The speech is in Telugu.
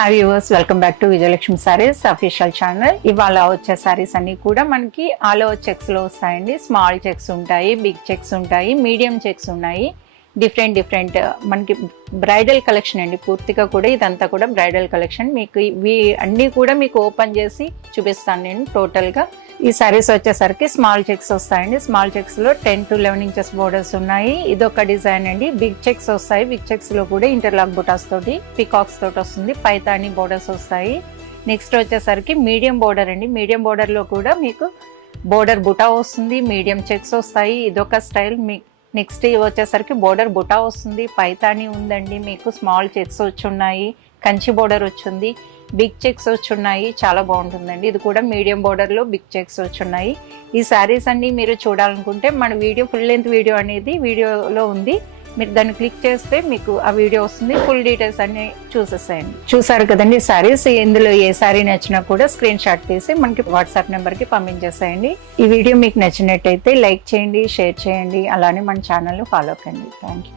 Hi viewers, welcome back to Vijayalakshmi saris official channel. ఇవాళ వచ్చే సారీస్ అన్ని కూడా మనకి ఆల్ ఓవర్ చెక్స్ లో వస్తాయండి. స్మాల్ చెక్స్ ఉంటాయి, బిగ్ చెక్స్ ఉంటాయి, మీడియం చెక్స్ ఉన్నాయి. డిఫరెంట్ మనకి బ్రైడల్ కలెక్షన్ అండి. పూర్తిగా కూడా ఇదంతా కూడా బ్రైడల్ కలెక్షన్. మీకు ఇవి అన్ని కూడా మీకు ఓపెన్ చేసి చూపిస్తాను నేను టోటల్ గా. ఈ సారీస్ వచ్చేసరికి స్మాల్ చెక్స్ వస్తాయండి. స్మాల్ చెక్స్ లో 10 to 11 ఇంచెస్ బోర్డర్స్ ఉన్నాయి. ఇదొక డిజైన్ అండి. బిగ్ చెక్స్ వస్తాయి. బిగ్ చెక్స్ లో కూడా ఇంటర్లాక్ బుటాస్ తోటి, పికాక్స్ తోటి వస్తుంది. పైతాని బోర్డర్స్ వస్తాయి. నెక్స్ట్ వచ్చేసరికి మీడియం బోర్డర్ అండి. మీడియం బోర్డర్ లో కూడా మీకు బోర్డర్ బుటా వస్తుంది, మీడియం చెక్స్ వస్తాయి. ఇదొక స్టైల్. నెక్స్ట్ వచ్చేసరికి బోర్డర్ బుటా వస్తుంది, పైతాని ఉందండి. మీకు స్మాల్ చెక్స్ వచ్చి ఉన్నాయి, కంచి బోర్డర్ వచ్చింది, బిగ్ చెక్స్ వచ్చున్నాయి. చాలా బాగుంటుందండి. ఇది కూడా మీడియం బోర్డర్ లో బిగ్ చెక్స్ వచ్చున్నాయి. ఈ శారీస్ అన్ని మీరు చూడాలనుకుంటే మన వీడియో ఫుల్ లెంత్ వీడియో అనేది వీడియోలో ఉంది. మీరు దాన్ని క్లిక్ చేస్తే మీకు ఆ వీడియో వస్తుంది. ఫుల్ డీటెయిల్స్ అన్ని చూసేసేయండి. చూసారు కదండి శారీస్. ఇందులో ఏ శారీ నచ్చినా కూడా స్క్రీన్ షాట్ తీసి మనకి వాట్సాప్ నెంబర్కి పంపించేసేయండి. ఈ వీడియో మీకు నచ్చినట్టయితే లైక్ చేయండి, షేర్ చేయండి, అలానే మన ఛానల్ని ఫాలో కండి. Thank you.